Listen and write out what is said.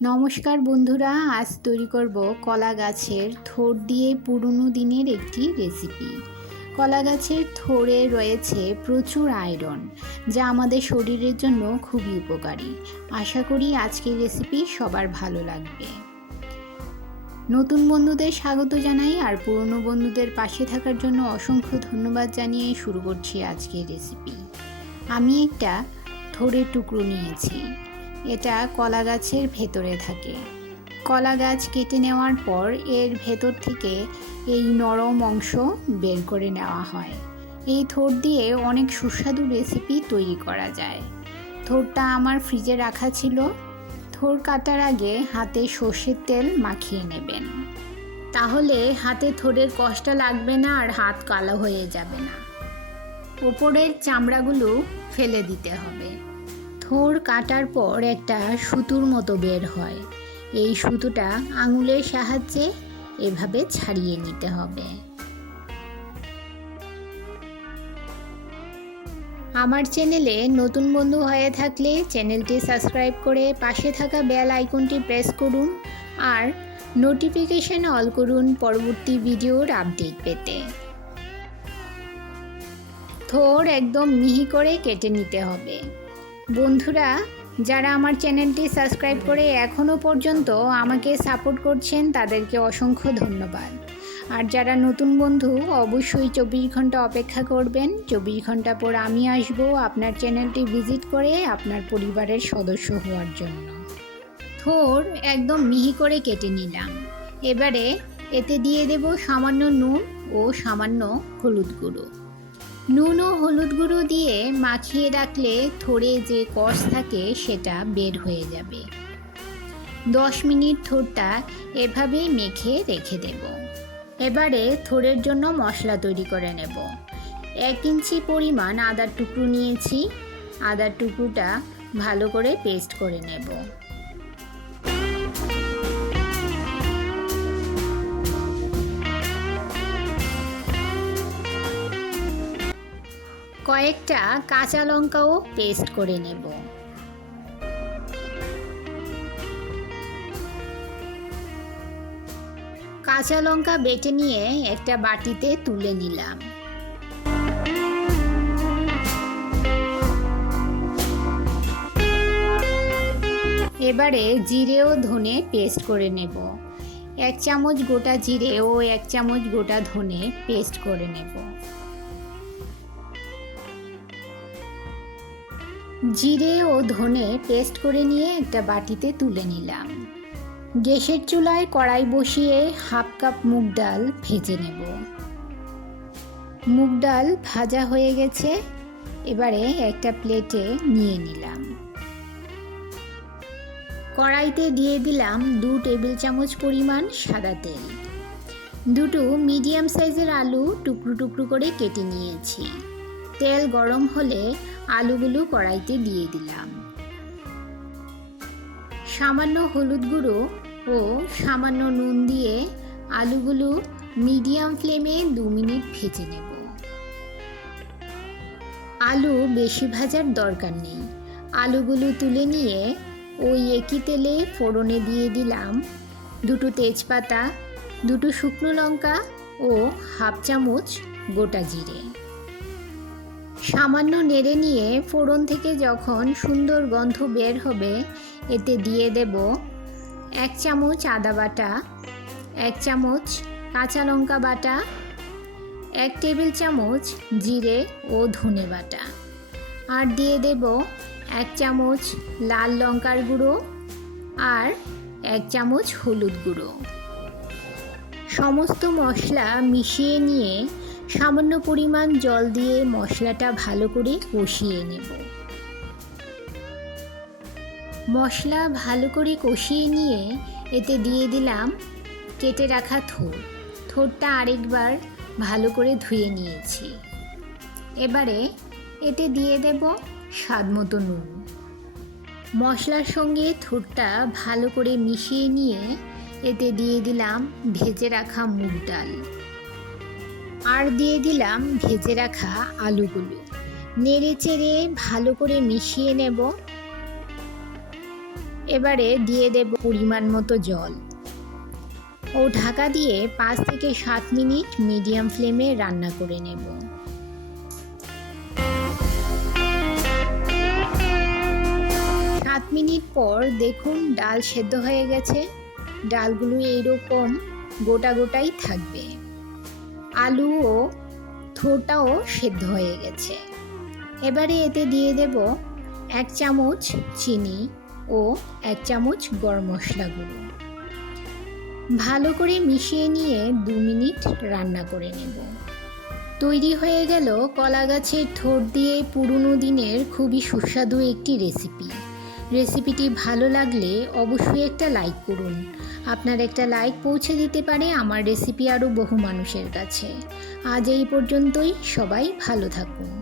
নমস্কার বন্ধুরা, আজ তৈরি করব কলা গাছের থোড় দিয়ে পুরনো দিনের একটি রেসিপি। কলা গাছের থোড়ে রয়েছে প্রচুর আয়রন, যা আমাদের শরীরের জন্য খুবই উপকারী। আশা করি আজকের রেসিপি সবার ভালো লাগবে। নতুন বন্ধুদের স্বাগত জানাই আর পুরনো বন্ধুদের পাশে থাকার জন্য অসংখ্য ধন্যবাদ জানিয়ে শুরু করছি আজকের রেসিপি। আমি একটা থোড়ের টুকরো নিয়েছি। এটা কলা গাছের ভেতরে থাকে। কলা গাছ কেটে নেওয়ার পর এর ভেতর থেকে এই নরম অংশ বের করে নেওয়া হয়। এই থোড় দিয়ে অনেক সুস্বাদু রেসিপি তৈরি করা যায়। থোড়টা আমার ফ্রিজে রাখা ছিল। থোড় কাটার আগে হাতে সর্ষের তেল মাখিয়ে নেবেন, তাহলে হাতে থোড়ের কষ্ট লাগবে না আর হাত কালো হয়ে যাবে না। ওপরের চামড়াগুলো ফেলে দিতে হবে। থোড় কাটার পর একটা সুতোর মতো বের হয়। এই সুতোটা আঙুলের সাহায্যে এভাবে ছাড়িয়ে নিতে হবে। আমার চ্যানেলে নতুন বন্ধু হয়ে থাকলে চ্যানেলটি সাবস্ক্রাইব করে পাশে থাকা বেল আইকনটি প্রেস করুন আর নোটিফিকেশন অল করুন পরবর্তী ভিডিওর আপডেট পেতে। থোড় একদম মিহি করে কেটে নিতে হবে। বন্ধুরা, যারা আমার চ্যানেলটি সাবস্ক্রাইব করে এখনও পর্যন্ত আমাকে সাপোর্ট করছেন তাদেরকে অসংখ্য ধন্যবাদ। আর যারা নতুন বন্ধু অবশ্যই 24 ঘন্টা অপেক্ষা করবেন। 24 ঘন্টা পর আমি আসব আপনার চ্যানেলটি ভিজিট করে আপনার পরিবারের সদস্য হওয়ার জন্য। থোড় একদম মিহি করে কেটে নিলাম। এবারে এতে দিয়ে দেব সামান্য নুন ও সামান্য হলুদ গুঁড়ো। নুন ও হলুদ গুঁড়ো দিয়ে মাখিয়ে রাখলে থোড়ে যে কষ থাকে সেটা বের হয়ে যাবে। 10 মিনিট থোড়টা এভাবেই মেখে রেখে দেব। এবারে থোড়ের জন্য মশলা তৈরি করে নেব। 1 ইঞ্চি পরিমাণ আদার টুকরো নিয়েছি। আদার টুকরোটা ভালো করে পেস্ট করে নেব। কয়েকটা কাঁচা লঙ্কাও পেস্ট করে নেব। কাঁচা লঙ্কা বেটে নিয়ে একটা বাটিতে তুলে নিলাম। এবারে জিরে ও ধনে পেস্ট করে নেব। 1 চামচ গোটা জিরে ও 1 চামচ গোটা ধনে পেস্ট করে নেব। জিরে ও ধনে পেস্ট করে নিয়ে একটা বাটিতে তুলে নিলাম। গ্যাসের চুলায় কড়াই বসিয়ে হাফ কাপ মুগ ডাল ভেজে নেব। মুগ ডাল ভাজা হয়ে গেছে। এবারে একটা প্লেটে নিয়ে নিলাম। কড়াইতে দিয়ে দিলাম 2 টেবিল চামচ পরিমাণ সাদা তেল। দুটো মিডিয়াম সাইজের আলু টুকরো টুকরো করে কেটে নিয়েছি। তেল গরম হলে আলুগুলো কড়াইতে দিয়ে দিলাম। সামান্য হলুদ গুঁড়ো ও সামান্য নুন দিয়ে আলুগুলো মিডিয়াম ফ্লেমে 2 মিনিট ভেজে নেব। আলু বেশি ভাজার দরকার নেই। আলুগুলো তুলে নিয়ে ওই একই তেলে ফোড়নে দিয়ে দিলাম 2 তেজপাতা, 2 শুকনো লঙ্কা ও হাফ চামচ গোটা জিরে। সামান্য নেড়ে নিয়ে ফোড়ন থেকে যখন সুন্দর গন্ধ বের হবে এতে দিয়ে দেব 1 চামচ আদা বাটা, 1 চামচ কাঁচা লঙ্কা বাটা, 1 টেবিল চামচ জিরে ও ধনে বাটা, আর দিয়ে দেব 1 চামচ লাল লঙ্কার গুঁড়ো আর 1 চামচ হলুদ গুঁড়ো। সমস্ত মশলা মিশিয়ে নিয়ে সামান্য পরিমাণ জল দিয়ে মশলাটা ভালো করে কষিয়ে নেব। মশলা ভালো করে কষিয়ে নিয়ে এতে দিয়ে দিলাম কেটে রাখা থোড়। থোড়টা আরেকবার ভালো করে ধুয়ে নিয়েছি। এবারে এতে দিয়ে দেব স্বাদমতো নুন। মশলার সঙ্গে থোড়টা ভালো করে মিশিয়ে নিয়ে এতে দিয়ে দিলাম ভেজে রাখা মুগ ডাল আর দিয়ে দিলাম ভেজে রাখা আলুগুলো। নেড়ে চেড়ে ভালো করে মিশিয়ে নেব। এবারে দিয়ে দেব পরিমাণ মতো জল ও ঢাকা দিয়ে 5 থেকে 7 মিনিট মিডিয়াম ফ্লেমে রান্না করে নেব। 7 মিনিট পর দেখুন ডাল সেদ্ধ হয়ে গেছে। ডালগুলো এইরকম গোটা গোটাই থাকবে। আলু ও থোরটাও সেদ্ধ হয়ে গেছে। এবারে এতে দিয়ে দেব 1 চামচ চিনি ও 1 চামচ গরম মশলা গুঁড়ো। ভালো করে মিশিয়ে নিয়ে 2 মিনিট রান্না করে নেব। তৈরি হয়ে গেল কলা গাছের থোড় দিয়ে পুরনো দিনের খুবই সুস্বাদু একটি রেসিপি। রেসিপিটি ভালো লাগলে অবশ্যই একটা লাইক করুন। আপনার একটা লাইক পৌঁছে দিতে পারে আমার রেসিপি আরও বহু মানুষের কাছে। আজ এই পর্যন্তই, সবাই ভালো থাকুন।